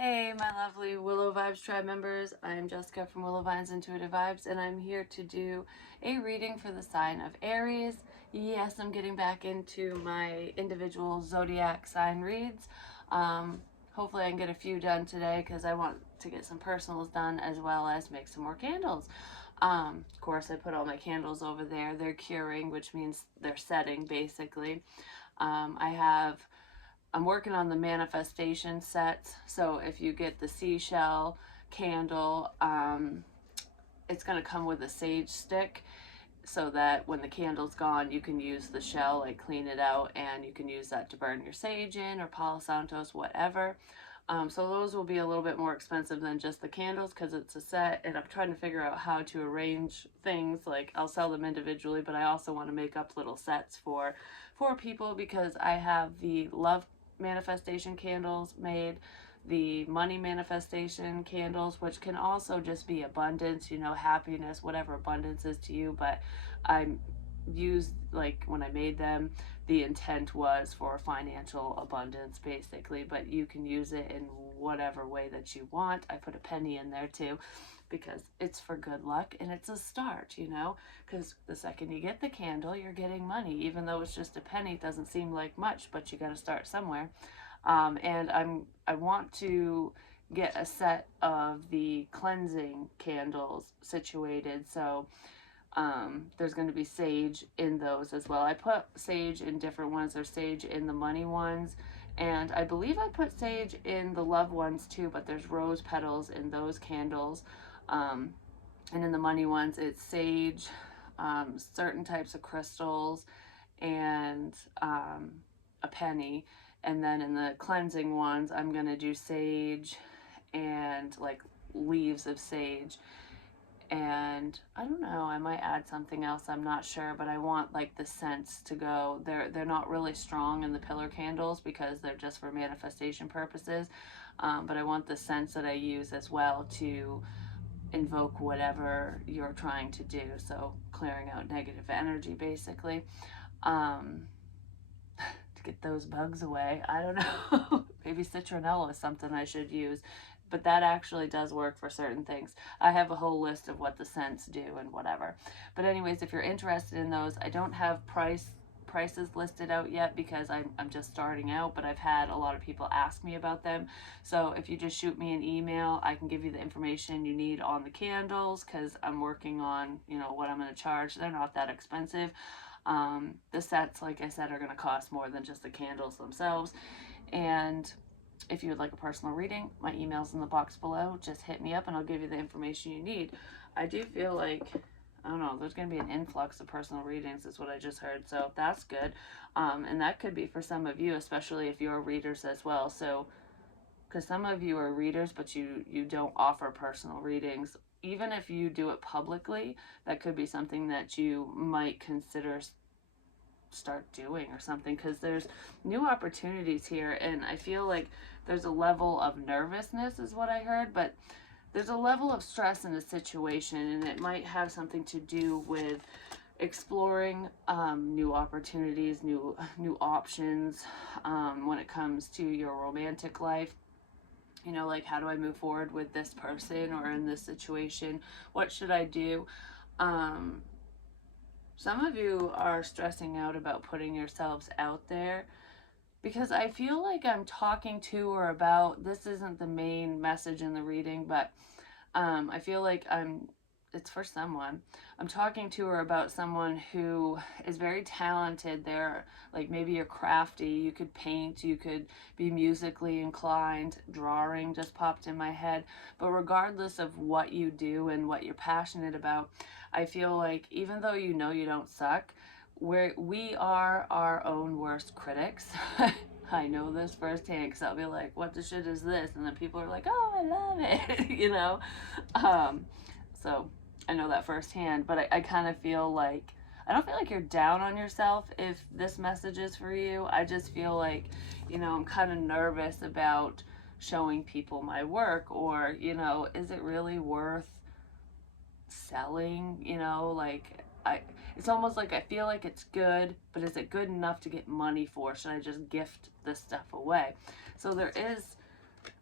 Hey, my lovely Willow Vibes tribe members. I'm Jessica from Willow Vines Intuitive Vibes, and I'm here to do a reading for the sign of Aries. Yes, I'm getting back into my individual zodiac sign reads. Hopefully I can get a few done today because I want to get some personals done as well as make some more candles. Of course, I put all my candles over there. They're curing, which means they're setting, basically. I'm working on the manifestation sets. So if you get the seashell candle, it's going to come with a sage stick so that when the candle's gone, you can use the shell, like clean it out, and you can use that to burn your sage in or Palo Santos, whatever. So those will be a little bit more expensive than just the candles because it's a set, and I'm trying to figure out how to arrange things. Like I'll sell them individually, but I also want to make up little sets for people because I have the love manifestation candles made, the money manifestation candles, which can also just be abundance, happiness, whatever abundance is to you. But I used, like, when I made them, the intent was for financial abundance, basically, but you can use it in whatever way that you want. I put a penny in there too because it's for good luck and it's a start, because the second you get the candle, you're getting money. Even though it's just a penny, it doesn't seem like much, but you got to start somewhere. And I want to get a set of the cleansing candles situated. So there's going to be sage in those as well. I put sage in different ones. There's sage in the money ones, and I believe I put sage in the love ones too, but there's rose petals in those candles. And in the money ones, it's sage, certain types of crystals, and a penny. And then in the cleansing ones, I'm going to do sage and like leaves of sage. And I don't know, I might add something else, I'm not sure, but I want like the scents to go. They're not really strong in the pillar candles because they're just for manifestation purposes. But I want the scents that I use as well to invoke whatever you're trying to do. So clearing out negative energy, basically. To get those bugs away. I don't know. Maybe citronella is something I should use. But that actually does work for certain things. I have a whole list of what the scents do and whatever. But anyways, if you're interested in those, I don't have prices listed out yet because I'm just starting out, but I've had a lot of people ask me about them. So if you just shoot me an email, I can give you the information you need on the candles because I'm working on, what I'm going to charge. They're not that expensive. The sets, like I said, are going to cost more than just the candles themselves. And if you would like a personal reading, my email's in the box below. Just hit me up and I'll give you the information you need. I do feel like, I don't know, there's going to be an influx of personal readings is what I just heard. So that's good. And that could be for some of you, especially if you're readers as well. So, because some of you are readers, but you don't offer personal readings. Even if you do it publicly, that could be something that you might consider start doing or something, because there's new opportunities here, and I feel like there's a level of nervousness is what I heard, but there's a level of stress in the situation, and it might have something to do with exploring new opportunities, new options when it comes to your romantic life. Like, how do I move forward with this person or in this situation? What should I do? Some of you are stressing out about putting yourselves out there because I feel like I'm talking to or about, this isn't the main message in the reading, but I feel like it's for someone. I'm talking to her about someone who is very talented. They're like, maybe you're crafty, you could paint, you could be musically inclined, drawing just popped in my head. But regardless of what you do and what you're passionate about, I feel like even though you don't suck, we are our own worst critics. I know this firsthand because I'll be like, what the shit is this? And then people are like, oh, I love it, So I know that firsthand, but I kind of feel like, I don't feel like you're down on yourself if this message is for you. I just feel like, I'm kind of nervous about showing people my work, or, is it really worth selling? It's almost like I feel like it's good, but is it good enough to get money for? Should I just gift this stuff away? So there is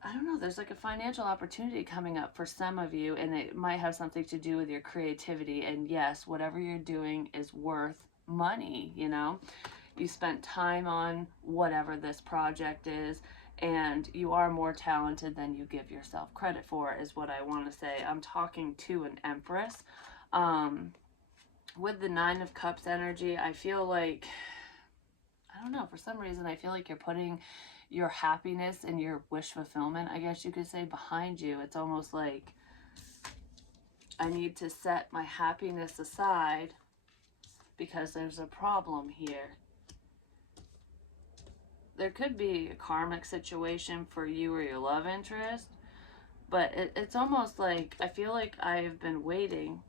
I don't know, there's like a financial opportunity coming up for some of you, and it might have something to do with your creativity. And yes, whatever you're doing is worth money, you know? You spent time on whatever this project is, and you are more talented than you give yourself credit for, is what I want to say. I'm talking to an Empress. Um, with the Nine of Cups energy, I feel like, I don't know, for some reason, I feel like you're putting your happiness and your wish fulfillment, I guess you could say, behind you. It's almost like I need to set my happiness aside because there's a problem here. There could be a karmic situation for you or your love interest, but it's almost like I feel like I've been waiting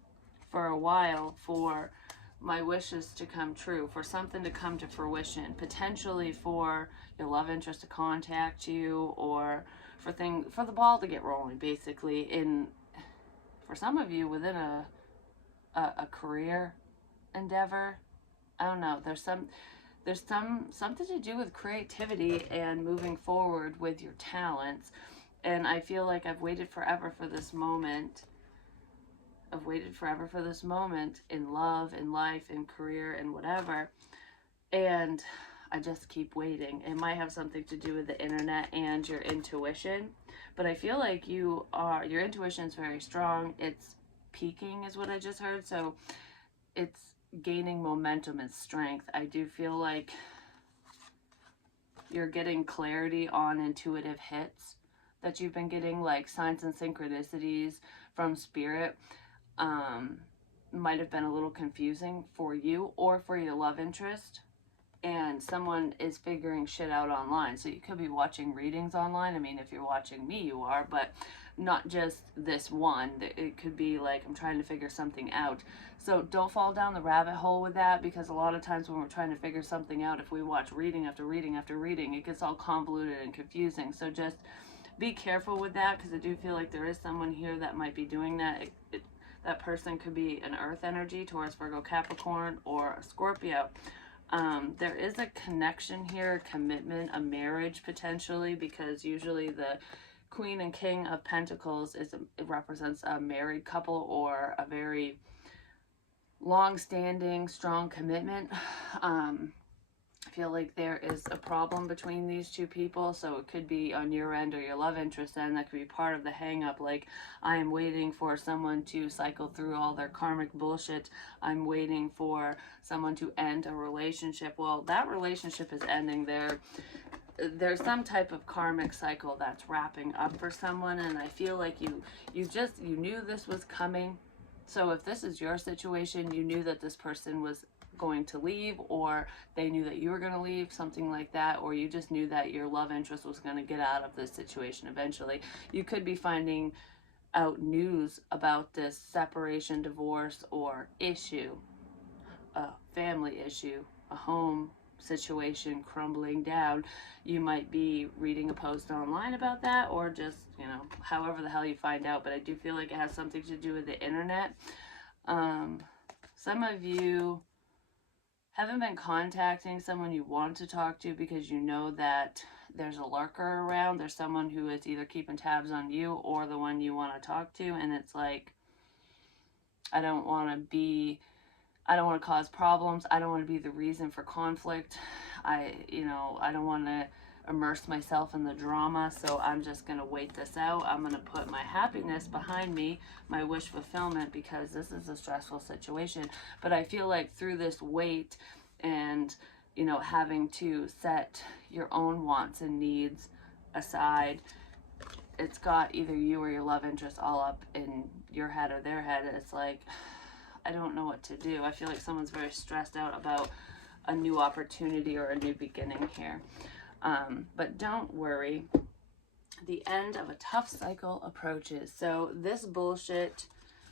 for a while for my wishes to come true, for something to come to fruition, potentially for your love interest to contact you, or for the ball to get rolling, basically, in for some of you within a career endeavor. I don't know. There's something to do with creativity and moving forward with your talents. And I feel like I've waited forever for this moment. I've waited forever for this moment in love, in life, in career, and whatever. And I just keep waiting. It might have something to do with the internet and your intuition, but I feel like your intuition is very strong. It's peaking, is what I just heard. So it's gaining momentum and strength. I do feel like you're getting clarity on intuitive hits that you've been getting, like signs and synchronicities from spirit. Might have been a little confusing for you or for your love interest, and someone is figuring shit out online. So you could be watching readings online. I mean, if you're watching me, you are, but not just this one. It could be like, I'm trying to figure something out. So don't fall down the rabbit hole with that, because a lot of times when we're trying to figure something out, if we watch reading after reading after reading, it gets all convoluted and confusing. So just be careful with that, because I do feel like there is someone here that might be doing that. That person could be an earth energy, Taurus, Virgo, Capricorn, or a Scorpio. There is a connection here, a commitment, a marriage potentially, because usually the Queen and King of Pentacles it represents a married couple or a very long-standing, strong commitment. I feel like there is a problem between these two people, so it could be on your end or your love interest end. That could be part of the hang-up, like, I am waiting for someone to cycle through all their karmic bullshit. I'm waiting for someone to end a relationship. Well, that relationship is ending. There's some type of karmic cycle that's wrapping up for someone, and I feel like you knew this was coming. So if this is your situation, you knew that this person was going to leave, or they knew that you were going to leave, something like that, or you just knew that your love interest was going to get out of this situation eventually. You could be finding out news about this separation, divorce, or issue, a family issue, a home situation crumbling down. You might be reading a post online about that, or just, however the hell you find out. But I do feel like it has something to do with the internet. Some of you haven't been contacting someone you want to talk to because you know that there's a lurker around. There's someone who is either keeping tabs on you or the one you want to talk to, and it's like, I don't want to cause problems. I don't want to be the reason for conflict. I don't want to immerse myself in the drama, so I'm just going to wait this out. I'm going to put my happiness behind me, my wish fulfillment, because this is a stressful situation. But I feel like through this wait and, having to set your own wants and needs aside, it's got either you or your love interest all up in your head or their head. It's like, I don't know what to do. I feel like someone's very stressed out about a new opportunity or a new beginning here. But don't worry. The end of a tough cycle approaches. So this bullshit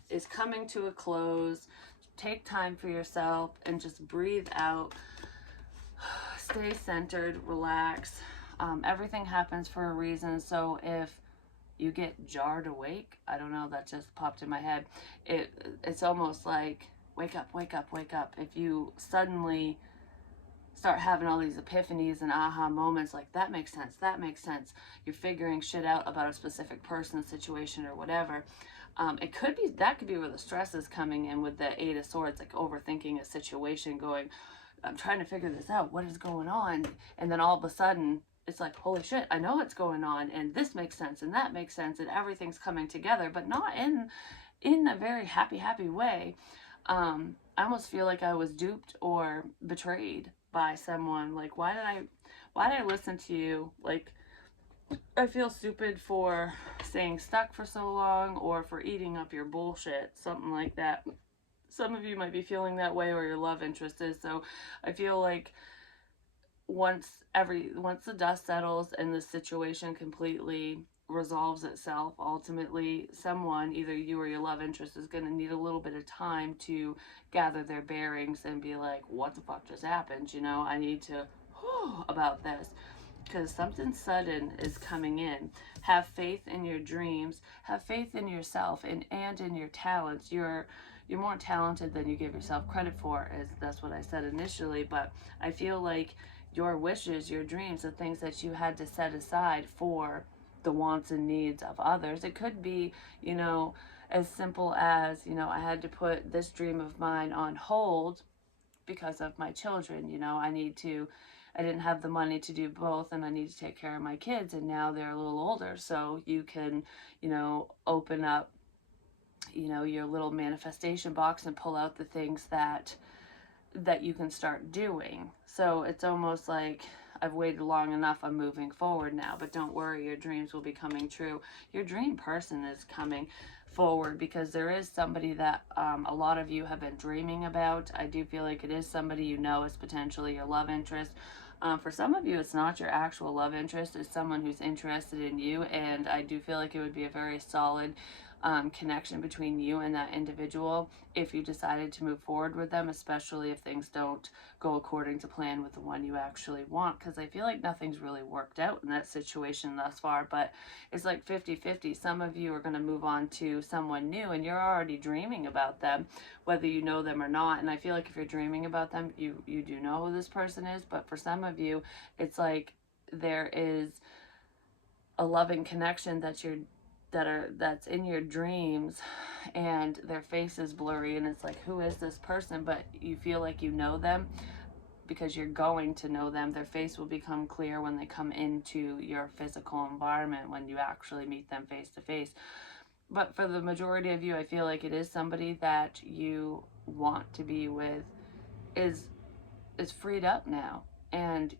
is coming to a close. Take time for yourself and just breathe out. Stay centered, relax. Everything happens for a reason. So if you get jarred awake, I don't know, that just popped in my head. It's almost like, wake up, wake up, wake up. If you suddenly start having all these epiphanies and aha moments, like that makes sense, that makes sense. You're figuring shit out about a specific person, situation, or whatever. It could be, that could be where the stress is coming in with the Eight of Swords, like overthinking a situation, going, I'm trying to figure this out, what is going on? And then all of a sudden it's like, holy shit, I know what's going on, and this makes sense, and that makes sense, and everything's coming together, but not in a very happy way. I almost feel like I was duped or betrayed by someone. Like, why did I listen to you? Like, I feel stupid for staying stuck for so long, or for eating up your bullshit, something like that. Some of you might be feeling that way, or your love interest is. So I feel like once the dust settles and the situation completely resolves itself, ultimately someone, either you or your love interest, is going to need a little bit of time to gather their bearings and be like, what the fuck just happened? I need to about this, because something sudden is coming in. Have faith in your dreams, have faith in yourself, and in your talents. You're more talented than you give yourself credit for, as that's what I said initially. But I feel like your wishes, your dreams, the things that you had to set aside for the wants and needs of others. It could be, as simple as, I had to put this dream of mine on hold because of my children. I didn't have the money to do both, and I need to take care of my kids, and now they're a little older. So you can, open up, your little manifestation box and pull out the things that you can start doing. So it's almost like, I've waited long enough, I'm moving forward now. But don't worry, your dreams will be coming true. Your dream person is coming forward, because there is somebody that a lot of you have been dreaming about. I do feel like it is somebody is potentially your love interest. For some of you, it's not your actual love interest, it's someone who's interested in you, and I do feel like it would be a very solid connection between you and that individual if you decided to move forward with them, especially if things don't go according to plan with the one you actually want, because I feel like nothing's really worked out in that situation thus far. But it's like 50-50. Some of you are going to move on to someone new, and you're already dreaming about them, whether you know them or not. And I feel like if you're dreaming about them, you do know who this person is. But for some of you, it's like there is a loving connection that's in your dreams, and their face is blurry, and it's like, who is this person? But you feel like you know them, because you're going to know them. Their face will become clear when they come into your physical environment, when you actually meet them face to face. But for the majority of you, I feel like it is somebody that you want to be with is freed up now, and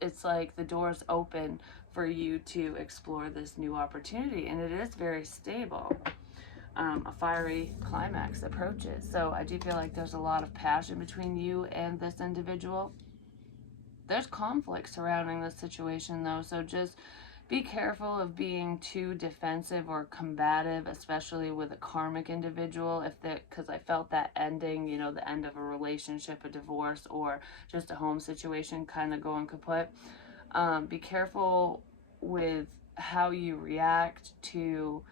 it's like the door's open for you to explore this new opportunity, and it is very stable. A fiery climax approaches. So I do feel like there's a lot of passion between you and this individual. There's conflict surrounding this situation, though, so just be careful of being too defensive or combative, especially with a karmic individual. Because I felt that ending, the end of a relationship, a divorce, or just a home situation kind of going kaput. Be careful with how you react to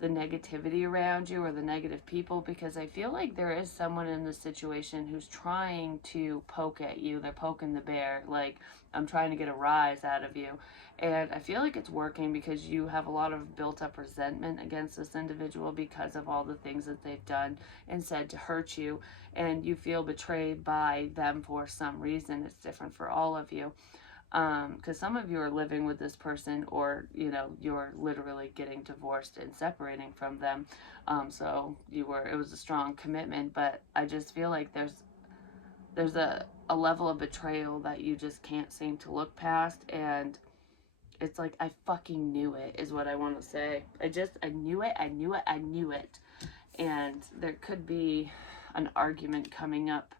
the negativity around you or the negative people, because I feel like there is someone in this situation who's trying to poke at you. They're poking the bear, like, I'm trying to get a rise out of you. And I feel like it's working, because you have a lot of built up resentment against this individual because of all the things that they've done and said to hurt you, and you feel betrayed by them for some reason. It's different for all of you. Because some of you are living with this person, or you're literally getting divorced and separating from them. So it was a strong commitment, but I just feel like there's a level of betrayal that you just can't seem to look past. And it's like, I fucking knew it, is what I want to say. I knew it. And there could be an argument coming up.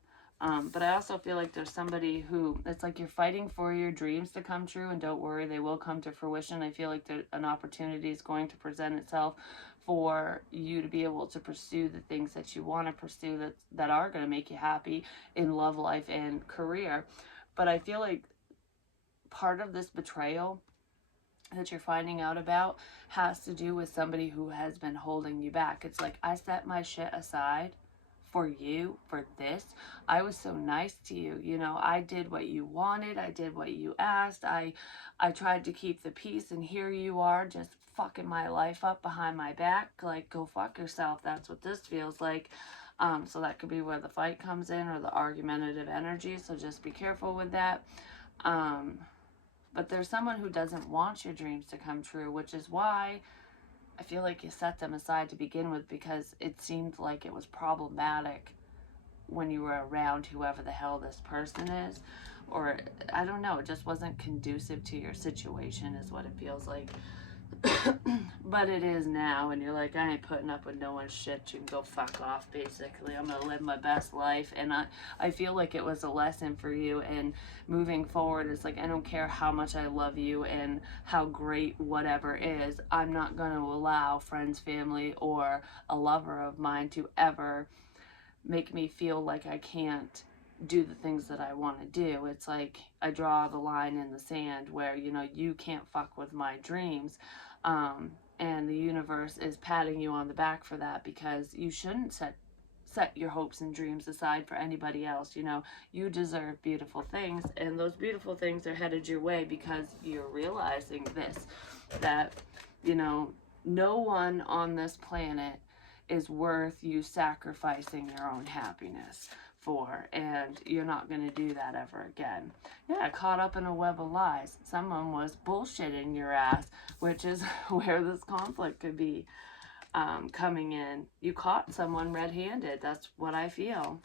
But I also feel like there's somebody who, it's like you're fighting for your dreams to come true, and don't worry, they will come to fruition. I feel like an opportunity is going to present itself for you to be able to pursue the things that you want to pursue, that are going to make you happy in love life and career. But I feel like part of this betrayal that you're finding out about has to do with somebody who has been holding you back. It's like, I set my shit aside for you, for this. I was so nice to you. You know, I did what you wanted. I did what you asked. I tried to keep the peace, and here you are just fucking my life up behind my back. Like, go fuck yourself. That's what this feels like. So that could be where the fight comes in, or the argumentative energy. So just be careful with that. But there's someone who doesn't want your dreams to come true, which is why I feel like you set them aside to begin with, because it seemed like it was problematic when you were around whoever the hell this person is. Or, I don't know, it just wasn't conducive to your situation, is what it feels like. But it is now, and you're like, I ain't putting up with no one's shit. You can go fuck off, basically. I'm gonna live my best life. And I feel like it was a lesson for you, and moving forward, it's like, I don't care how much I love you and how great whatever is, I'm not gonna allow friends, family, or a lover of mine to ever make me feel like I can't do the things that I want to do. It's like I draw the line in the sand where, you know, you can't fuck with my dreams. And the universe is patting you on the back for that, because you shouldn't set your hopes and dreams aside for anybody else. You know, you deserve beautiful things, and those beautiful things are headed your way because you're realizing this, that, you know, no one on this planet is worth you sacrificing your own happiness for, and you're not going to do that ever again. Yeah, caught up in a web of lies. Someone was bullshitting your ass, which is where this conflict could be coming in. You caught someone red-handed. That's what I feel.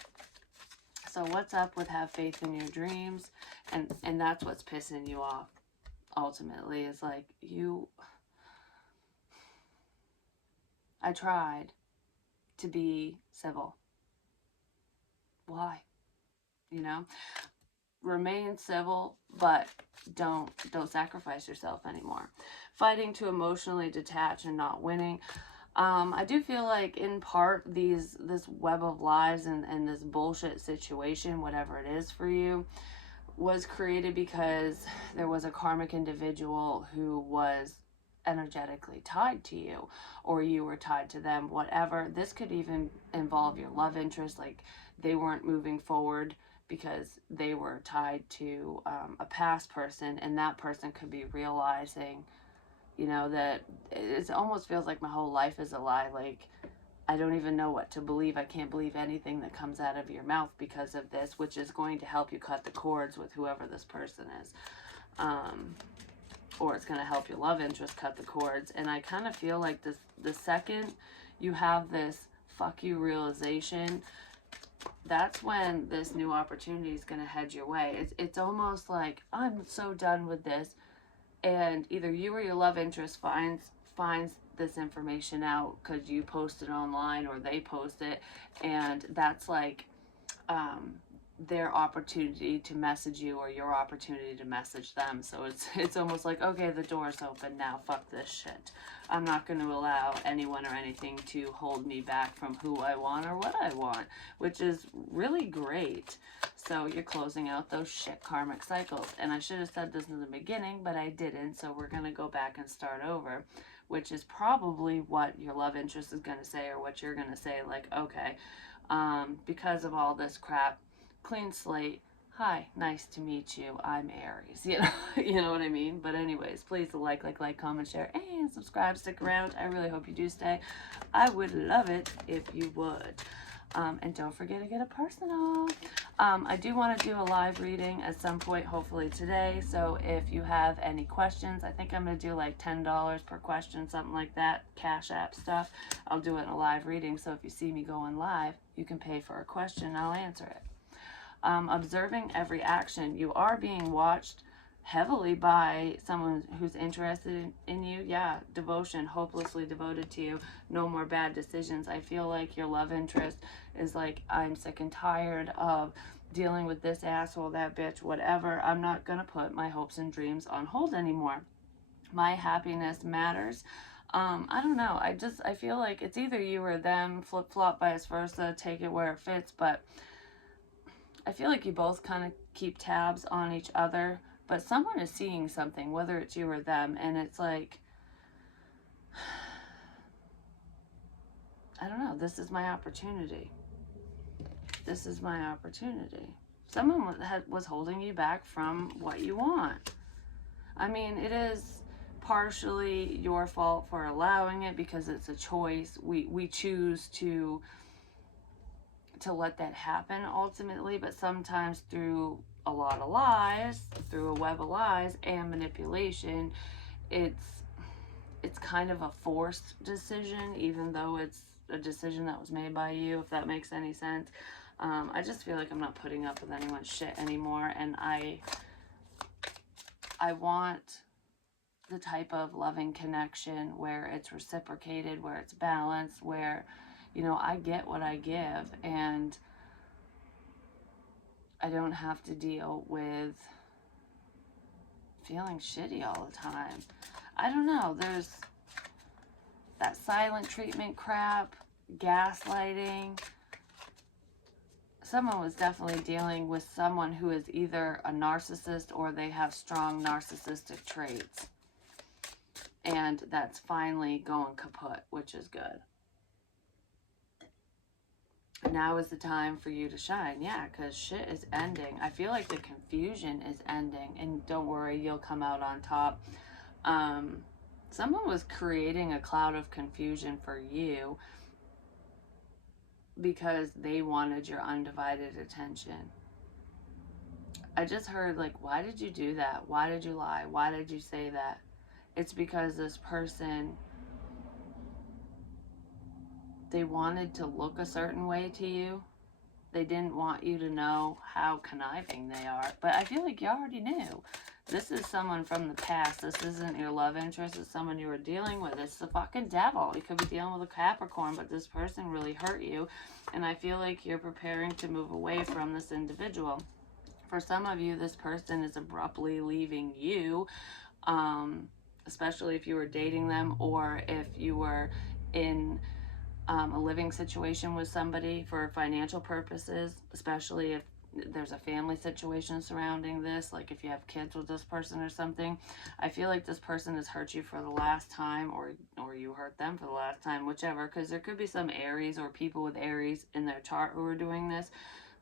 So what's up with have faith in your dreams? And that's what's pissing you off, ultimately, is like, I tried to be civil. Why? You know, remain civil, but don't sacrifice yourself anymore. Fighting to emotionally detach and not winning. I do feel like in part this web of lies and this bullshit situation, whatever it is for you, was created because there was a karmic individual who was energetically tied to you, or you were tied to them, whatever. This could even involve your love interest, like they weren't moving forward because they were tied to a past person, and that person could be realizing, you know, that it almost feels like my whole life is a lie. Like, I don't even know what to believe. I can't believe anything that comes out of your mouth because of this, which is going to help you cut the cords with whoever this person is. Or it's going to help your love interest cut the cords. And I kind of feel like the second you have this fuck you realization, that's when this new opportunity is going to head your way. It's almost like, I'm so done with this. And either you or your love interest finds this information out because you post it online, or they post it, and that's like their opportunity to message you, or your opportunity to message them. So it's almost like, okay, the door's open now, fuck this shit. I'm not going to allow anyone or anything to hold me back from who I want or what I want, which is really great. So you're closing out those shit karmic cycles. And I should have said this in the beginning, but I didn't. So we're going to go back and start over, which is probably what your love interest is going to say, or what you're going to say. Like, okay, because of all this crap, clean slate. Hi, nice to meet you. I'm Aries. You know, you know what I mean? But anyways, please like, comment, share, and subscribe. Stick around. I really hope you do stay. I would love it if you would. And don't forget to get a personal. I do want to do a live reading at some point, hopefully today. So if you have any questions, I think I'm going to do like $10 per question, something like that, Cash App stuff. I'll do it in a live reading. So if you see me going live, you can pay for a question. I'll answer it. Observing every action. You are being watched heavily by someone who's interested in you. Yeah, devotion, hopelessly devoted to you. No more bad decisions. I feel like your love interest is like, I'm sick and tired of dealing with this asshole, that bitch, whatever. I'm not going to put my hopes and dreams on hold anymore. My happiness matters. I don't know. I feel like it's either you or them, flip-flop, vice versa, take it where it fits, but I feel like you both kind of keep tabs on each other, but someone is seeing something, whether it's you or them, and it's like, I don't know, this is my opportunity. this is my opportunity. Someone was holding you back from what you want. I mean, it is partially your fault for allowing it because it's a choice. We choose to let that happen ultimately, but sometimes through a lot of lies, through a web of lies and manipulation, it's kind of a forced decision, even though it's a decision that was made by you, if that makes any sense. I just feel like I'm not putting up with anyone's shit anymore, and I want the type of loving connection where it's reciprocated, where it's balanced, where, you know, I get what I give, and I don't have to deal with feeling shitty all the time. I don't know, there's that silent treatment crap, gaslighting. Someone was definitely dealing with someone who is either a narcissist or they have strong narcissistic traits. And that's finally going kaput, which is good. Now is the time for you to shine. Yeah, because shit is ending. I feel like the confusion is ending. And don't worry, you'll come out on top. Someone was creating a cloud of confusion for you because they wanted your undivided attention. I just heard, like, why did you do that? Why did you lie? Why did you say that? It's because this person, they wanted to look a certain way to you. They didn't want you to know how conniving they are. But I feel like you already knew. This is someone from the past. This isn't your love interest. It's someone you were dealing with. It's the fucking devil. You could be dealing with a Capricorn, but this person really hurt you. And I feel like you're preparing to move away from this individual. For some of you, this person is abruptly leaving you, especially if you were dating them or if you were in a living situation with somebody for financial purposes, especially if there's a family situation surrounding this, like if you have kids with this person or something. I feel like this person has hurt you for the last time, or you hurt them for the last time, whichever, because there could be some Aries or people with Aries in their chart who are doing this.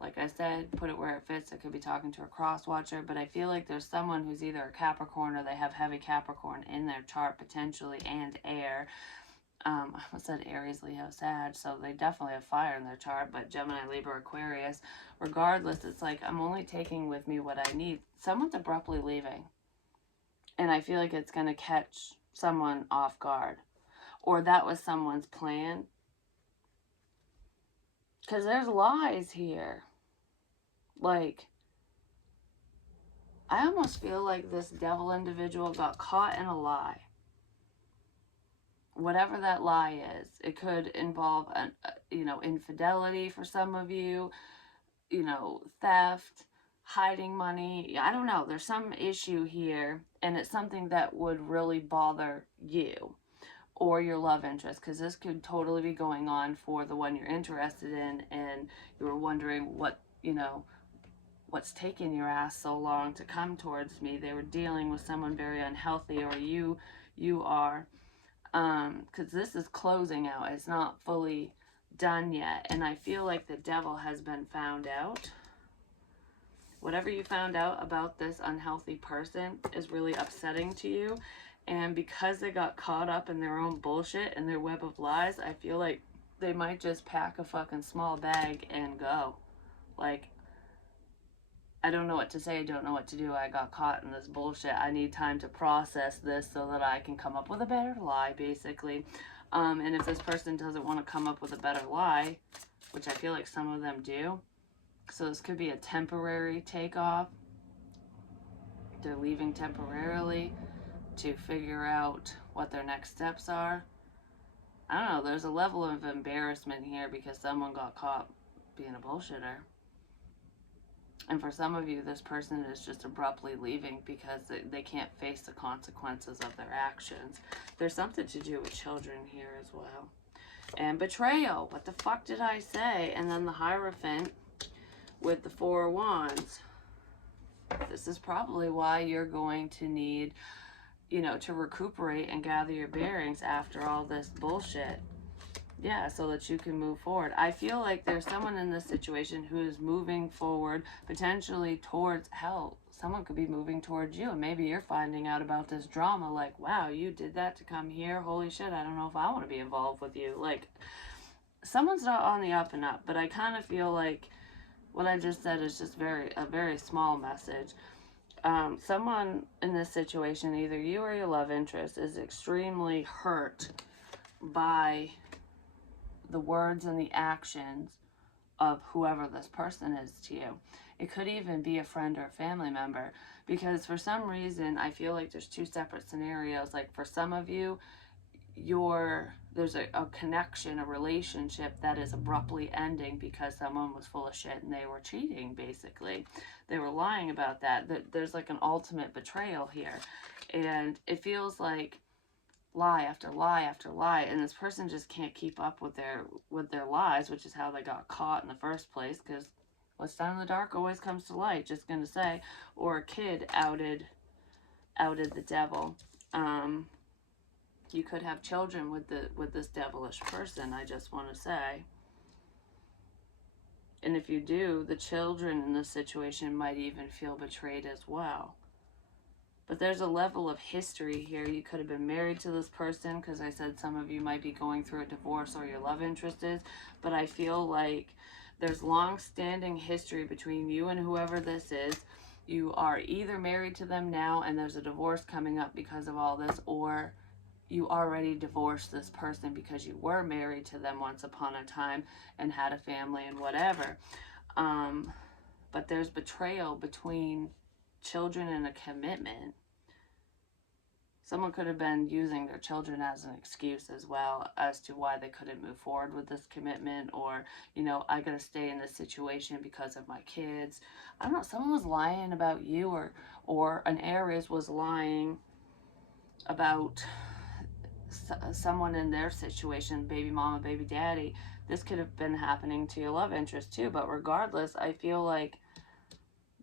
Like I said, put it where it fits. I could be talking to a cross watcher, but I feel like there's someone who's either a Capricorn or they have heavy Capricorn in their chart potentially, and air. I said Aries, Leo, Sag, so they definitely have fire in their chart, but Gemini, Libra, Aquarius, regardless, it's like I'm only taking with me what I need. Someone's abruptly leaving, and I feel like it's going to catch someone off guard, or that was someone's plan, because there's lies here. Like, I almost feel like this devil individual got caught in a lie. Whatever that lie is, it could involve, infidelity for some of you, theft, hiding money. I don't know. There's some issue here, and it's something that would really bother you or your love interest, because this could totally be going on for the one you're interested in, and you were wondering what's taking your ass so long to come towards me. They were dealing with someone very unhealthy, or you are. Because this is closing out. It's not fully done yet. And I feel like the devil has been found out. Whatever you found out about this unhealthy person is really upsetting to you. And because they got caught up in their own bullshit and their web of lies, I feel like they might just pack a fucking small bag and go. Like, I don't know what to say, I don't know what to do, I got caught in this bullshit, I need time to process this so that I can come up with a better lie, basically. And if this person doesn't want to come up with a better lie, which I feel like some of them do, so this could be a temporary takeoff. They're leaving temporarily to figure out what their next steps are. I don't know, there's a level of embarrassment here because someone got caught being a bullshitter. And for some of you, this person is just abruptly leaving because they can't face the consequences of their actions. There's something to do with children here as well. And betrayal. What the fuck did I say? And then the Hierophant with the Four of Wands. This is probably why you're going to need, to recuperate and gather your bearings after all this bullshit. Yeah, so that you can move forward. I feel like there's someone in this situation who is moving forward, potentially towards hell. Someone could be moving towards you, and maybe you're finding out about this drama. Like, wow, you did that to come here. Holy shit, I don't know if I want to be involved with you. Like, someone's not on the up and up, but I kind of feel like what I just said is just a very small message. Someone in this situation, either you or your love interest, is extremely hurt by the words and the actions of whoever this person is to you. It could even be a friend or a family member, because for some reason I feel like there's two separate scenarios. Like for some of you, there's a connection, a relationship that is abruptly ending because someone was full of shit and they were cheating, basically. They were lying about that. There's like an ultimate betrayal here. And it feels like lie after lie after lie, and this person just can't keep up with their lies, which is how they got caught in the first place, because what's done in the dark always comes to light, just gonna say. Or a kid outed the devil. You could have children with this devilish person, I just want to say. And if you do, the children in this situation might even feel betrayed as well. But there's a level of history here. You could have been married to this person, because I said some of you might be going through a divorce, or your love interest is. But I feel like there's long-standing history between you and whoever this is. You are either married to them now and there's a divorce coming up because of all this, or you already divorced this person because you were married to them once upon a time and had a family and whatever. But there's betrayal between children and a commitment. Someone could have been using their children as an excuse as well as to why they couldn't move forward with this commitment, or, I gotta stay in this situation because of my kids. I don't know, someone was lying about you, or an Aries was lying about someone in their situation, baby mama, baby daddy. This could have been happening to your love interest too, but regardless, I feel like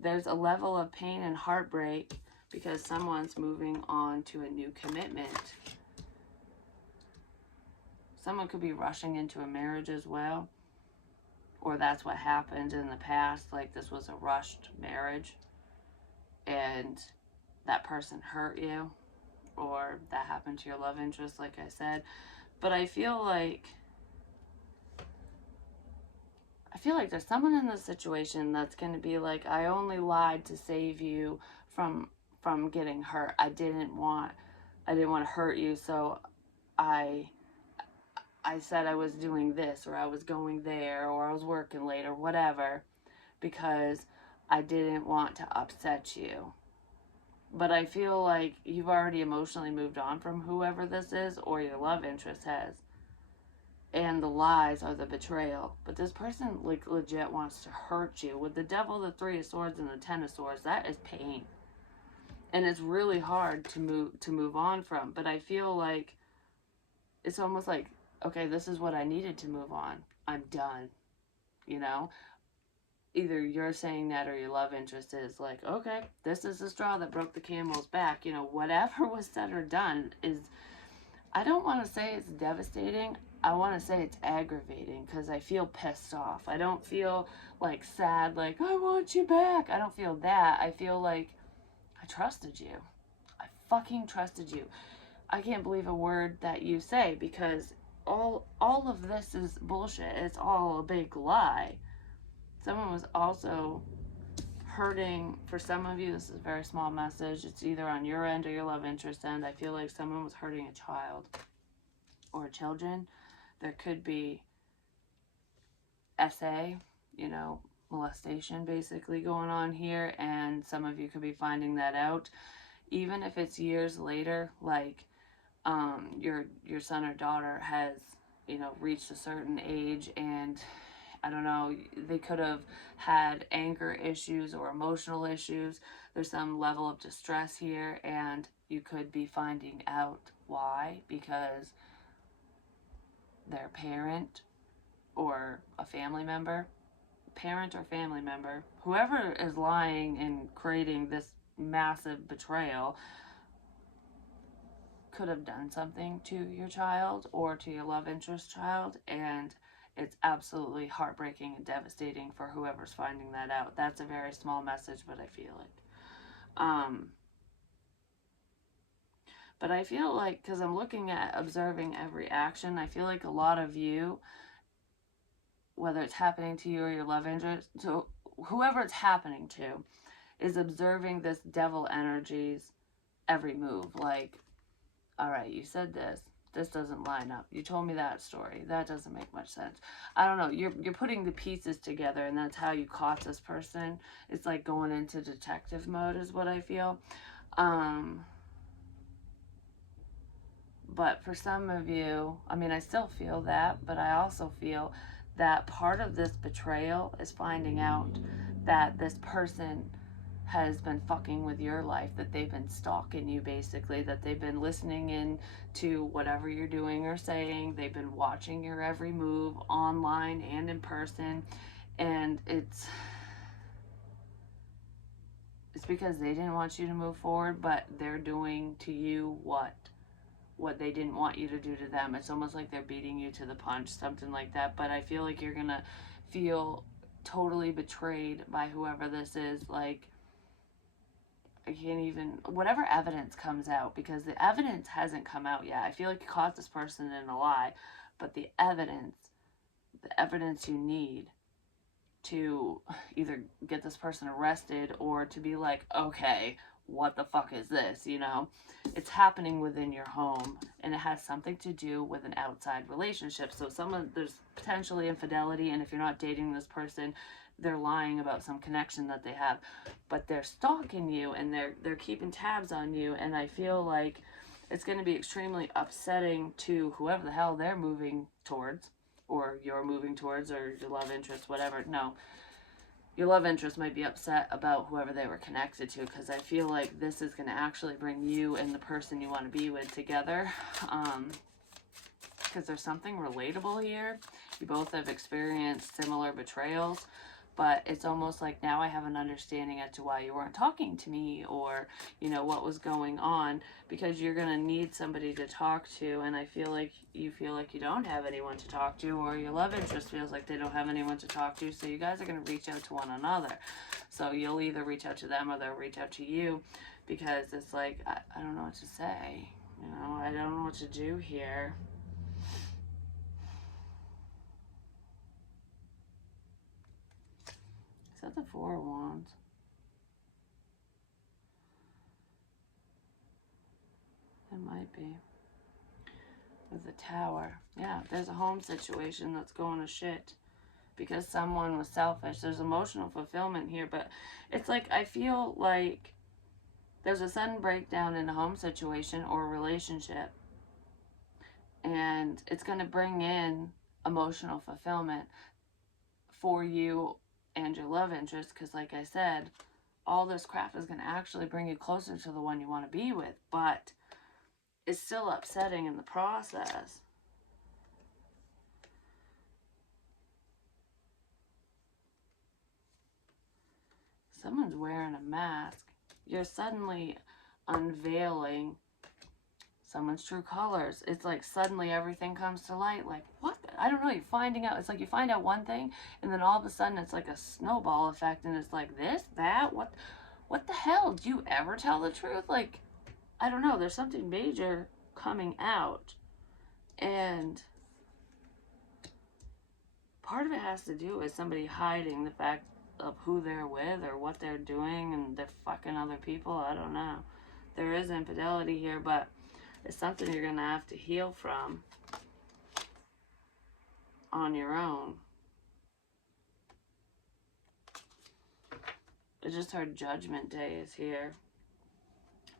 there's a level of pain and heartbreak because someone's moving on to a new commitment. Someone could be rushing into a marriage as well, or that's what happened in the past. Like, this was a rushed marriage and that person hurt you, or that happened to your love interest, like I said. But I feel like there's someone in this situation that's going to be like, I only lied to save you from getting hurt. I didn't want to hurt you, so I said I was doing this, or I was going there, or I was working late, or whatever, because I didn't want to upset you. But I feel like you've already emotionally moved on from whoever this is, or your love interest has. And the lies are the betrayal. But this person, like, legit wants to hurt you. With the devil, the 3 of swords, and the 10 of swords, that is pain. And it's really hard to move on from. But I feel like it's almost like, okay, this is what I needed to move on. I'm done. Either you're saying that, or your love interest is like, okay, this is the straw that broke the camel's back. Whatever was said or done is, I don't want to say it's devastating. I want to say it's aggravating, because I feel pissed off. I don't feel like sad, like, I want you back. I don't feel that. I feel like I trusted you. I fucking trusted you. I can't believe a word that you say, because all of this is bullshit. It's all a big lie. Someone was also hurting. For some of you, this is a very small message. It's either on your end or your love interest end. I feel like someone was hurting a child or children. There could be SA, molestation basically going on here, and some of you could be finding that out. Even if it's years later, like your son or daughter has, reached a certain age, and I don't know, they could have had anger issues or emotional issues. There's some level of distress here, and you could be finding out why, because their parent or a family member, whoever is lying and creating this massive betrayal, could have done something to your child or to your love interest child, and it's absolutely heartbreaking and devastating for whoever's finding that out. That's a very small message, but I feel it. But I feel like, because I'm looking at observing every action, I feel like a lot of you, whether it's happening to you or your love interest, so whoever it's happening to, is observing this devil energies every move. Like, all right, you said this doesn't line up. You told me that story. That doesn't make much sense. I don't know. You're putting the pieces together, and that's how you caught this person. It's like going into detective mode is what I feel. But for some of you, I mean, I still feel that, but I also feel that part of this betrayal is finding out that this person has been fucking with your life, that they've been stalking you, basically, that they've been listening in to whatever you're doing or saying, they've been watching your every move online and in person, and it's because they didn't want you to move forward, but they're doing to you what they didn't want you to do to them. It's almost like they're beating you to the punch, something like that. But I feel like you're gonna feel totally betrayed by whoever this is. Like, I can't even, whatever evidence comes out, because the evidence hasn't come out yet. I feel like you caught this person in a lie, but the evidence you need to either get this person arrested or to be like, okay, what the fuck is this, you know? It's happening within your home, and it has something to do with an outside relationship. So there's potentially infidelity, and if you're not dating this person, they're lying about some connection that they have, but they're stalking you, and they're keeping tabs on you, and I feel like it's going to be extremely upsetting to whoever the hell they're moving towards, or you're moving towards, or your love interest, whatever. No, your love interest might be upset about whoever they were connected to, because I feel like this is going to actually bring you and the person you want to be with together, because there's something relatable here. You both have experienced similar betrayals, but it's almost like now I have an understanding as to why you weren't talking to me, or, you know, what was going on, because you're going to need somebody to talk to, and I feel like you don't have anyone to talk to, or your love interest feels like they don't have anyone to talk to, so you guys are going to reach out to one another. So you'll either reach out to them or they'll reach out to you, because it's like, I don't know what to say. You know, I don't know what to do here. Is that the Four of Wands? It might be. With the Tower. Yeah, there's a home situation that's going to shit because someone was selfish. There's emotional fulfillment here, but it's like, I feel like there's a sudden breakdown in a home situation or a relationship, and it's going to bring in emotional fulfillment for you and your love interest, because like I said, all this crap is going to actually bring you closer to the one you want to be with, but it's still upsetting in the process. Someone's wearing a mask. You're suddenly unveiling someone's true colors. It's like suddenly everything comes to light. Like, what? I don't know. You're finding out. It's like you find out one thing, and then all of a sudden it's like a snowball effect, and it's like this, that, what the hell? Do you ever tell the truth? Like, I don't know. There's something major coming out, and part of it has to do with somebody hiding the fact of who they're with or what they're doing, and they're fucking other people. I don't know. There is infidelity here, but it's something you're gonna have to heal from on your own. I just heard Judgment Day is here.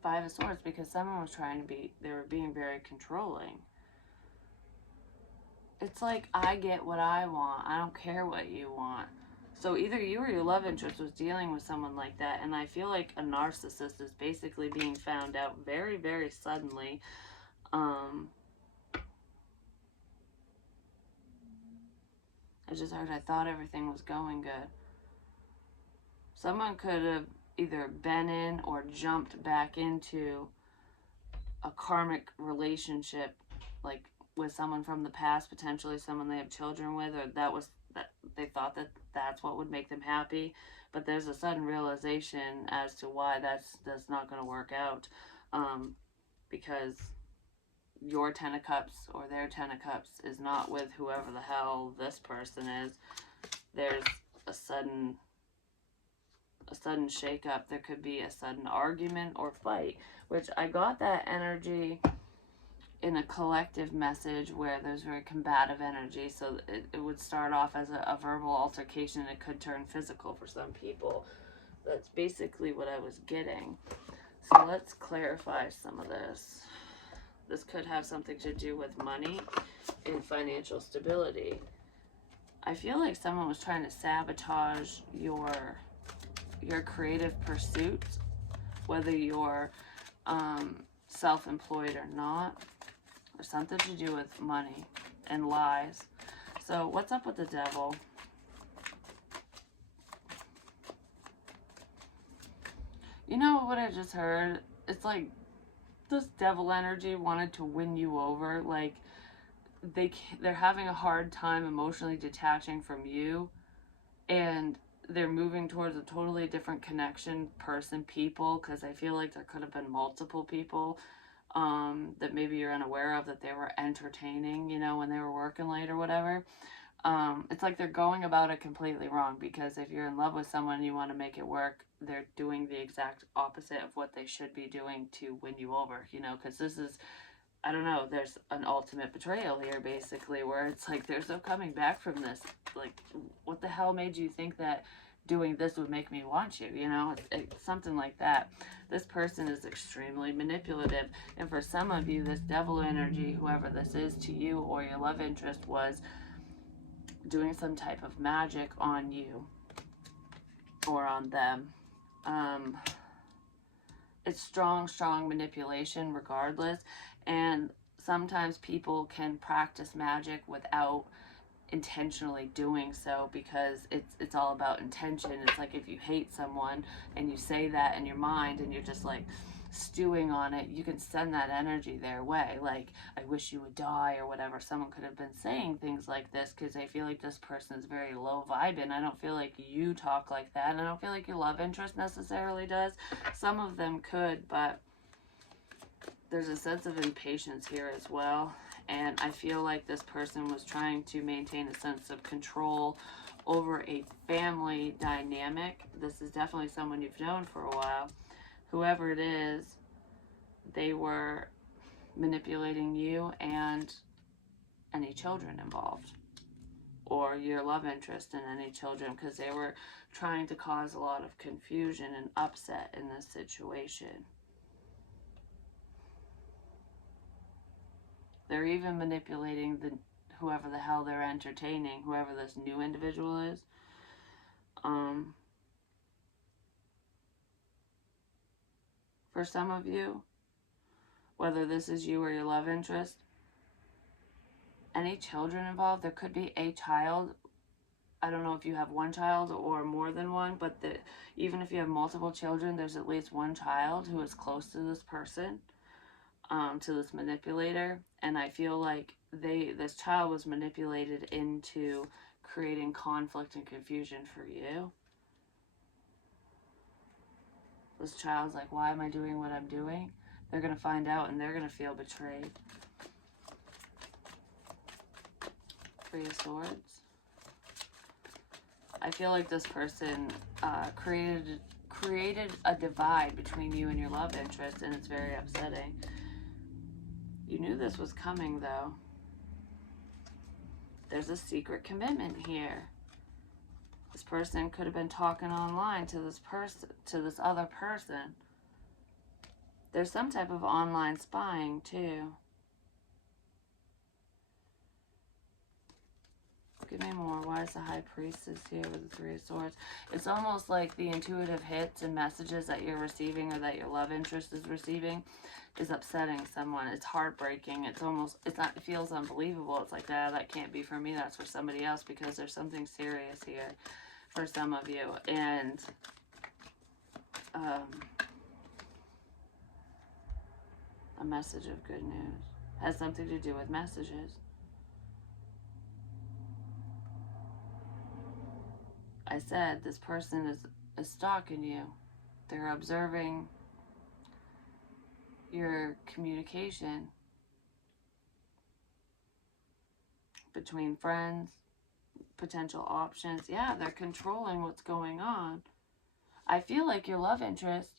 Five of Swords, because someone was they were being very controlling. It's like, I get what I want. I don't care what you want. So either you or your love interest was dealing with someone like that, and I feel like a narcissist is basically being found out very, very suddenly. I just heard, I thought everything was going good. Someone could have either been in or jumped back into a karmic relationship, like with someone from the past, potentially someone they have children with, or that they thought that that's what would make them happy, but there's a sudden realization as to why that's not going to work out, because your 10 of cups or their 10 of cups is not with whoever the hell this person is. There's a sudden shakeup. There could be a sudden argument or fight, which I got that energy in a collective message where there's very combative energy. So it would start off as a verbal altercation, and it could turn physical for some people. That's basically what I was getting. So let's clarify some of this. This could have something to do with money and financial stability. I feel like someone was trying to sabotage your creative pursuits, whether you're self-employed or not, or something to do with money and lies. So what's up with the devil? You know what I just heard? It's like this devil energy wanted to win you over. Like they're having a hard time emotionally detaching from you, and they're moving towards a totally different connection, person, people, because I feel like there could have been multiple people that maybe you're unaware of that they were entertaining, you know, when they were working late or whatever. It's like they're going about it completely wrong, because if you're in love with someone and you want to make it work, they're doing the exact opposite of what they should be doing to win you over, you know, because this is, I don't know, there's an ultimate betrayal here, basically, where it's like there's no coming back from this. Like, what the hell made you think that doing this would make me want you, you know? It's something like that. This person is extremely manipulative, and for some of you, this devil energy, whoever this is to you or your love interest, was doing some type of magic on you or on them. It's strong manipulation regardless, and sometimes people can practice magic without intentionally doing so, because it's all about intention. It's like if you hate someone and you say that in your mind and you're just like stewing on it, you can send that energy their way, like I wish you would die or whatever. Someone could have been saying things like this because they feel like this person is very low vibing. I don't feel like you talk like that, and I don't feel like your love interest necessarily does. Some of them could, but there's a sense of impatience here as well. And I feel like this person was trying to maintain a sense of control over a family dynamic. This is definitely someone you've known for a while. Whoever it is, they were manipulating you and any children involved, or your love interest and any children, because they were trying to cause a lot of confusion and upset in this situation. They're even manipulating whoever the hell they're entertaining, whoever this new individual is. For some of you, whether this is you or your love interest, any children involved, there could be a child. I don't know if you have one child or more than one, but even if you have multiple children, there's at least one child who is close to this person, to this manipulator. And I feel like this child was manipulated into creating conflict and confusion for you. This child's like, why am I doing what I'm doing? They're going to find out and they're going to feel betrayed. Three of Swords. I feel like this person created a divide between you and your love interest, and it's very upsetting. You knew this was coming, though. There's a secret commitment here. This person could have been talking online to this other person. There's some type of online spying, too. Give me more. Why is the High Priestess here with the Three of Swords? It's almost like the intuitive hits and messages that you're receiving, or that your love interest is receiving, is upsetting someone. It's heartbreaking. It feels unbelievable. It's like, that can't be for me. That's for somebody else, because there's something serious here for some of you. And A message of good news. Has something to do with messages. I said this person is stalking you. They're observing your communication between friends, potential options. Yeah, they're controlling what's going on. I feel like your love interest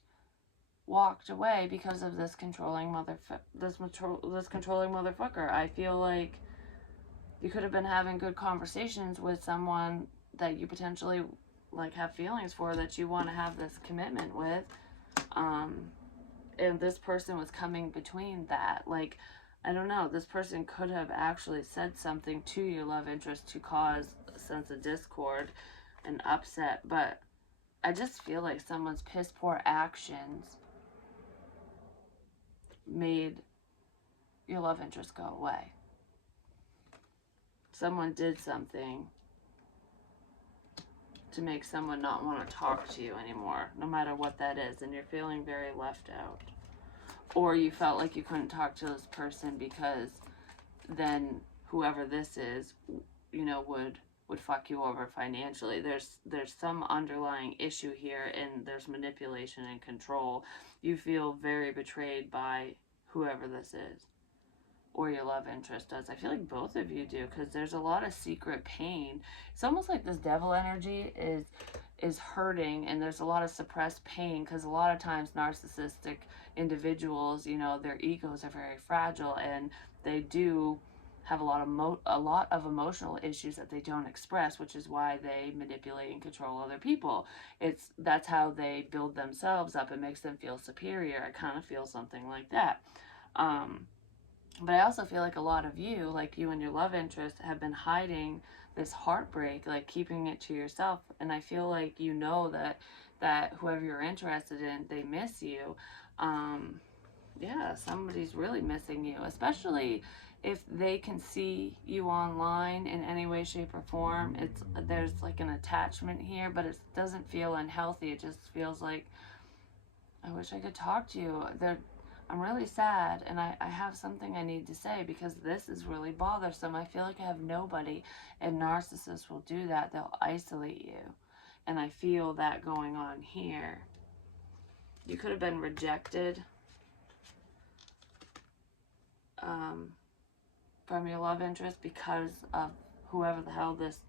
walked away because of this controlling this controlling motherfucker. I feel like you could have been having good conversations with someone that you potentially like have feelings for, that you want to have this commitment with, and this person was coming between that. Like, I don't know, this person could have actually said something to your love interest to cause a sense of discord and upset, but I just feel like someone's piss poor actions made your love interest go away. Someone did something to make someone not want to talk to you anymore, no matter what that is, and you're feeling very left out. Or you felt like you couldn't talk to this person because then whoever this is, you know, would fuck you over financially. There's some underlying issue here, and there's manipulation and control. You feel very betrayed by whoever this is, or your love interest does. I feel like both of you do, because there's a lot of secret pain. It's almost like this devil energy is hurting, and there's a lot of suppressed pain, because a lot of times narcissistic individuals, you know, their egos are very fragile, and they do have a lot of emotional issues that they don't express, which is why they manipulate and control other people. That's how they build themselves up. It makes them feel superior. I kind of feel something like that. But I also feel like a lot of you, like you and your love interest, have been hiding this heartbreak, like keeping it to yourself. And I feel like you know that whoever you're interested in, they miss you. Yeah, somebody's really missing you, especially if they can see you online in any way, shape, or form. There's like an attachment here, but it doesn't feel unhealthy. It just feels like, I wish I could talk to you. I'm really sad, and I have something I need to say, because this is really bothersome. I feel like I have nobody, and narcissists will do that. They'll isolate you, and I feel that going on here. You could have been rejected from your love interest because of whoever the hell this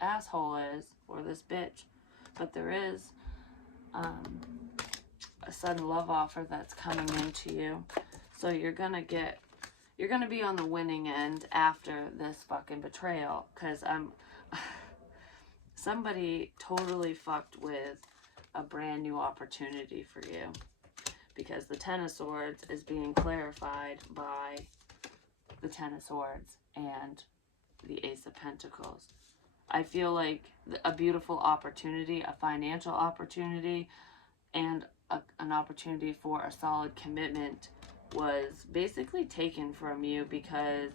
asshole is, or this bitch. But there is a sudden love offer that's coming into you. So you're gonna be on the winning end after this fucking betrayal, because somebody totally fucked with a brand new opportunity for you, because the Ten of Swords is being clarified by the Ten of Swords and the Ace of Pentacles. I feel like a beautiful opportunity, a financial opportunity, and an opportunity for a solid commitment was basically taken from you, because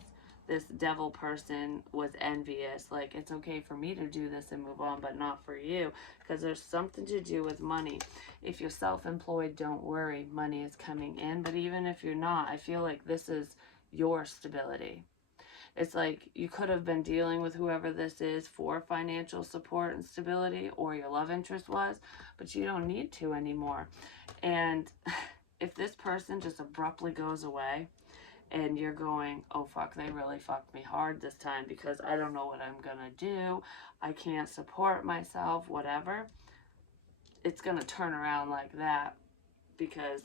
this devil person was envious. Like, it's okay for me to do this and move on, but not for you, because there's something to do with money. If you're self-employed, don't worry, money is coming in. But even if you're not, I feel like this is your stability. It's like you could have been dealing with whoever this is for financial support and stability, or your love interest was, but you don't need to anymore. And if this person just abruptly goes away, and you're going, oh fuck, they really fucked me hard this time, because I don't know what I'm gonna do, I can't support myself, whatever, it's gonna turn around like that, because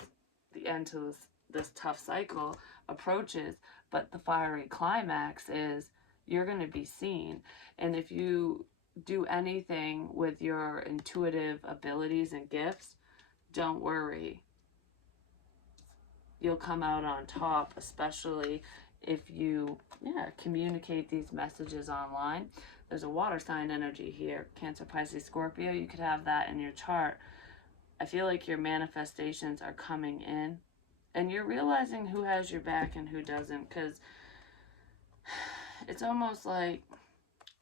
the end to this tough cycle approaches. But the fiery climax is you're going to be seen. And if you do anything with your intuitive abilities and gifts, don't worry, you'll come out on top, especially if you communicate these messages online. There's a water sign energy here, Cancer, Pisces, Scorpio. You could have that in your chart. I feel like your manifestations are coming in, and you're realizing who has your back and who doesn't, because it's almost like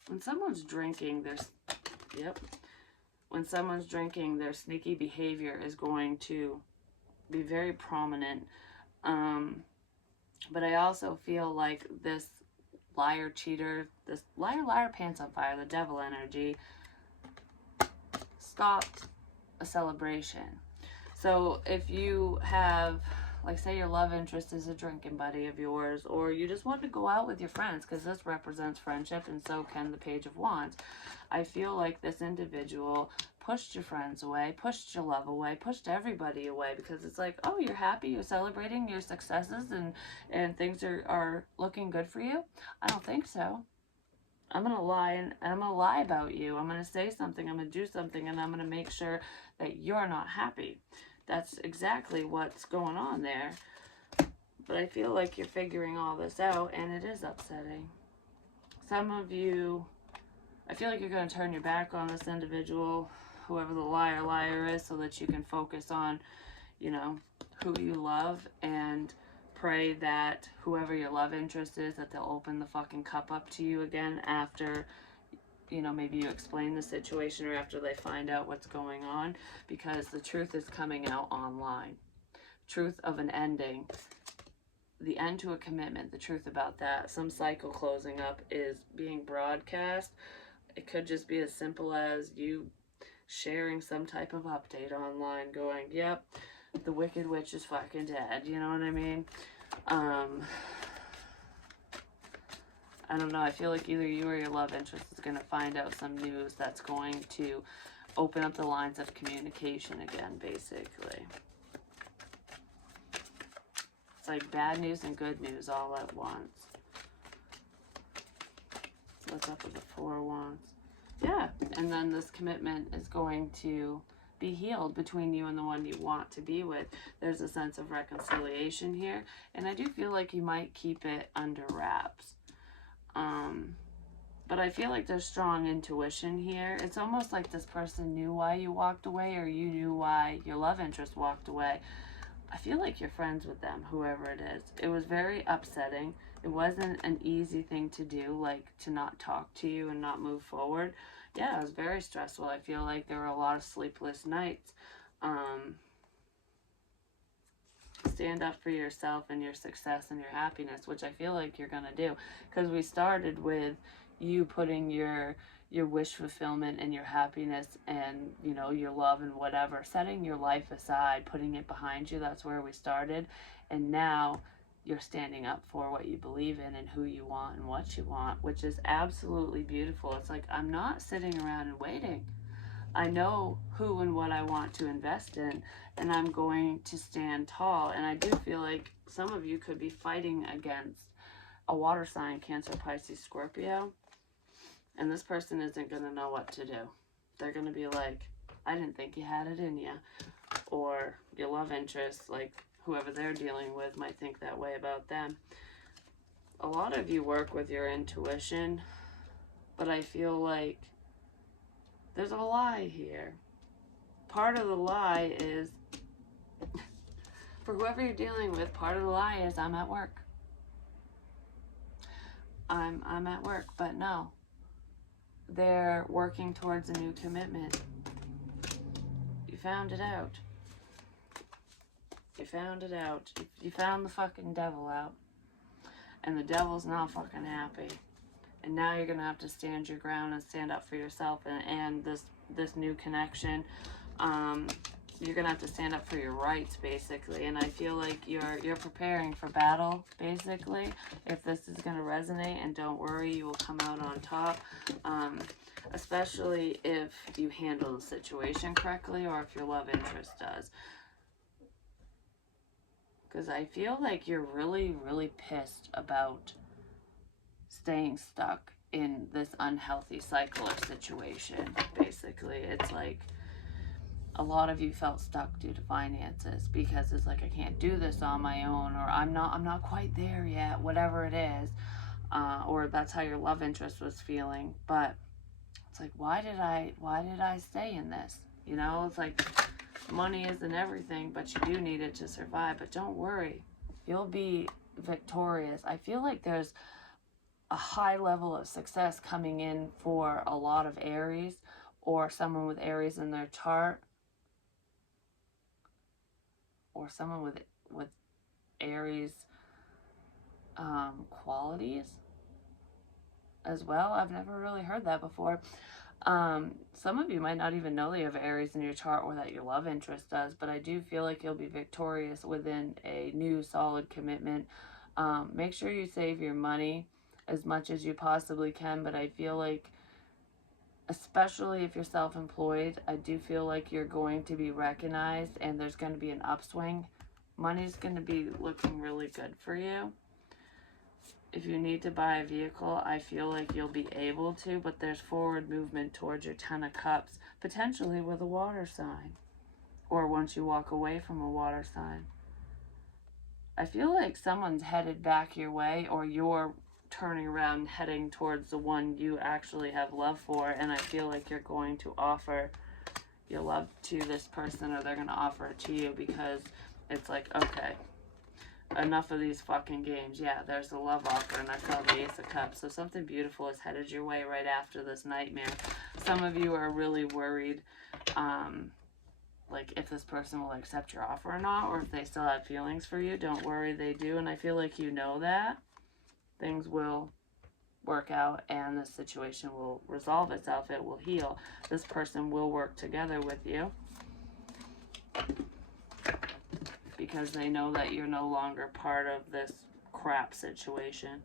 when someone's drinking, their sneaky behavior is going to be very prominent. But I also feel like this liar cheater, this liar pants on fire, the devil energy, stopped a celebration. So if you have, like, say your love interest is a drinking buddy of yours, or you just want to go out with your friends, because this represents friendship and so can the Page of Wands, I feel like this individual pushed your friends away, pushed your love away, pushed everybody away, because it's like, oh, you're happy, you're celebrating your successes, and things are looking good for you. I don't think so. I'm gonna lie, and I'm gonna lie about you. I'm gonna say something, I'm gonna do something, and I'm gonna make sure that you're not happy. That's exactly what's going on there. But I feel like you're figuring all this out, and it is upsetting. Some of you, I feel like you're going to turn your back on this individual, whoever the liar is, so that you can focus on, you know, who you love, and pray that whoever your love interest is, that they'll open the fucking cup up to you again after, you know, maybe you explain the situation, or after they find out what's going on, because the truth is coming out online. Truth of an ending, the end to a commitment, the truth about that, some cycle closing up is being broadcast. It could just be as simple as you sharing some type of update online going, yep, the Wicked Witch is fucking dead. You know what I mean? I don't know. I feel like either you or your love interest is going to find out some news that's going to open up the lines of communication again, basically. It's like bad news and good news all at once. What's up with the Four of Wands? Yeah, and then this commitment is going to be healed between you and the one you want to be with. There's a sense of reconciliation here, and I do feel like you might keep it under wraps. But I feel like there's strong intuition here. It's almost like this person knew why you walked away, or you knew why your love interest walked away. I feel like you're friends with them, whoever it is. It was very upsetting. It wasn't an easy thing to do, like to not talk to you and not move forward. Yeah, it was very stressful. I feel like there were a lot of sleepless nights. Stand up for yourself and your success and your happiness, which I feel like you're going to do. Because we started with you putting your wish fulfillment and your happiness and, you know, your love and whatever, setting your life aside, putting it behind you. That's where we started. And now you're standing up for what you believe in and who you want and what you want, which is absolutely beautiful. It's like, I'm not sitting around and waiting. I know who and what I want to invest in, and I'm going to stand tall. And I do feel like some of you could be fighting against a water sign, Cancer, Pisces, Scorpio, and this person isn't going to know what to do. They're going to be like, I didn't think you had it in you. Or your love interest, like whoever they're dealing with, might think that way about them. A lot of you work with your intuition, but I feel like there's a lie here. Part of the lie is, for whoever you're dealing with, part of the lie is, I'm at work. I'm at work, but no. They're working towards a new commitment. You found it out. You found it out. You found the fucking devil out. And the devil's not fucking happy. And now you're going to have to stand your ground and stand up for yourself and this new connection. You're going to have to stand up for your rights, basically. And I feel like you're preparing for battle, basically, if this is going to resonate. And don't worry, you will come out on top. Especially if you handle the situation correctly, or if your love interest does. Because I feel like you're really, really pissed about staying stuck in this unhealthy cycle or situation. Basically, it's like a lot of you felt stuck due to finances, because it's like, I can't do this on my own, or I'm not quite there yet, whatever it is, or that's how your love interest was feeling. But it's like, why did I stay in this? You know, it's like, money isn't everything, but you do need it to survive. But don't worry, you'll be victorious. I feel like there's a high level of success coming in for a lot of Aries, or someone with Aries in their chart, or someone with Aries qualities as well. I've never really heard that before. Some of you might not even know that you have Aries in your chart or that your love interest does, but I do feel like you'll be victorious within a new solid commitment. Make sure you save your money as much as you possibly can, but I feel like, especially if you're self-employed, I do feel like you're going to be recognized and there's going to be an upswing. Money's going to be looking really good for you. If you need to buy a vehicle, I feel like you'll be able to, but there's forward movement towards your 10 of Cups, potentially with a water sign, or once you walk away from a water sign. I feel like someone's headed back your way, or you're turning around and heading towards the one you actually have love for, and I feel like you're going to offer your love to this person, or they're going to offer it to you, because it's like, okay, enough of these fucking games. Yeah, there's a love offer, and I saw the Ace of Cups. So something beautiful is headed your way right after this nightmare. Some of you are really worried, like if this person will accept your offer or not, or if they still have feelings for you. Don't worry, they do, and I feel like you know that. Things will work out, and this situation will resolve itself. It will heal. This person will work together with you, because they know that you're no longer part of this crap situation.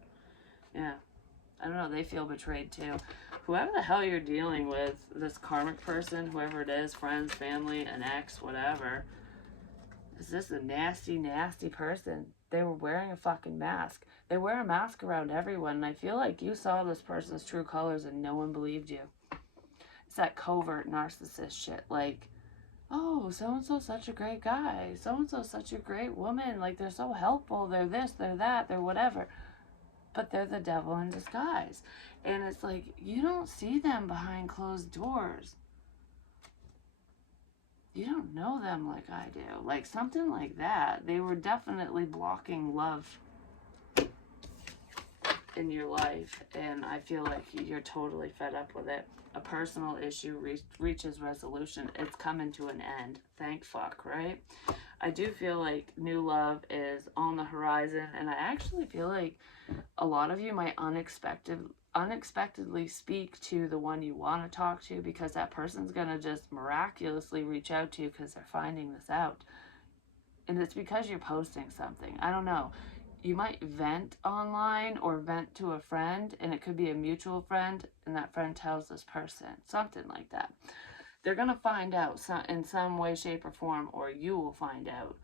Yeah. I don't know, they feel betrayed too. Whoever the hell you're dealing with, this karmic person, whoever it is, friends, family, an ex, whatever, is this a nasty, nasty person? They were wearing a fucking mask. They wear a mask around everyone, and I feel like you saw this person's true colors and no one believed you. It's that covert narcissist shit, like, oh, so-and-so's such a great guy, so-and-so's such a great woman, like, they're so helpful, they're this, they're that, they're whatever, but they're the devil in disguise. And it's like, you don't see them behind closed doors. You don't know them like I do. Like, something like that. They were definitely blocking love in your life, and I feel like you're totally fed up with it. A personal issue reaches resolution. It's coming to an end. Thank fuck, right? I do feel like new love is on the horizon, and I actually feel like a lot of you might unexpectedly speak to the one you want to talk to, because that person's going to just miraculously reach out to you because they're finding this out. And it's because you're posting something. I don't know. You might vent online or vent to a friend, and it could be a mutual friend, and that friend tells this person, something like that. They're going to find out in some way, shape, or form, or you will find out.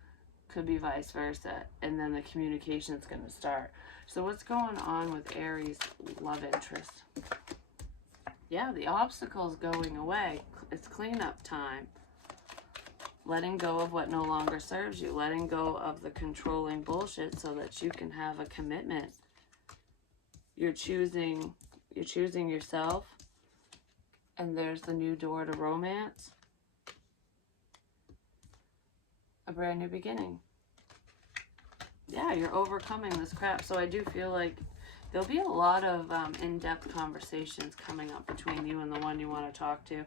Could be vice versa, and then the communication is going to start. So what's going on with Aries love interest? Yeah, the obstacle's going away. It's cleanup time. Letting go of what no longer serves you. Letting go of the controlling bullshit so that you can have a commitment. You're choosing yourself, and there's the new door to romance. A brand new beginning. Yeah, you're overcoming this crap. So I do feel like there'll be a lot of in-depth conversations coming up between you and the one you want to talk to.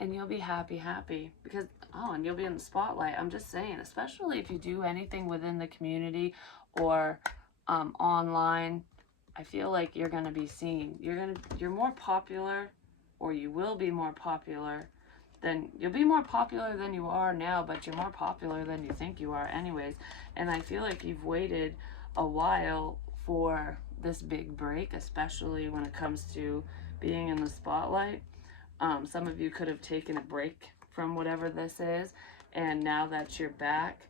And you'll be happy. Because, and you'll be in the spotlight. I'm just saying, especially if you do anything within the community or online, I feel like you're going to be seen. You're more popular, or you will be more popular. You'll be more popular than you are now, but you're more popular than you think you are anyways. And I feel like you've waited a while for this big break, especially when it comes to being in the spotlight. Some of you could have taken a break from whatever this is, and now that you're back,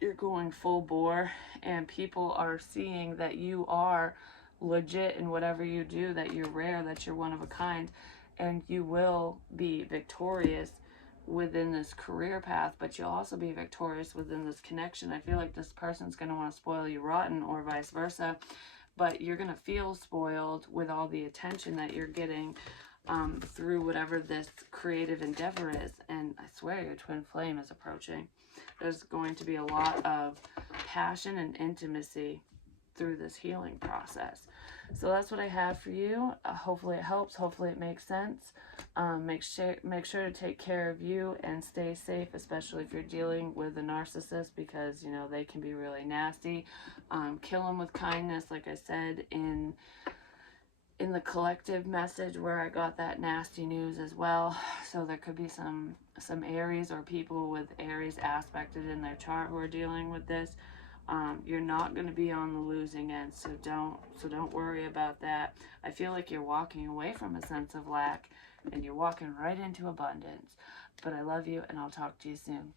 you're going full bore, and people are seeing that you are legit in whatever you do, that you're rare, that you're one of a kind, and you will be victorious within this career path, but you'll also be victorious within this connection. I feel like this person's going to want to spoil you rotten, or vice versa, but you're going to feel spoiled with all the attention that you're getting through whatever this creative endeavor is. And I swear your twin flame is approaching. There's going to be a lot of passion and intimacy through this healing process. So that's what I have for you. Hopefully it helps. Hopefully it makes sense. Make sure to take care of you and stay safe, especially if you're dealing with a narcissist, because you know they can be really nasty. Kill them with kindness, like I said in the collective message where I got that nasty news as well. So there could be some Aries or people with Aries aspected in their chart who are dealing with this. You're not going to be on the losing end, so don't worry about that. I feel like you're walking away from a sense of lack, and you're walking right into abundance. But I love you, and I'll talk to you soon.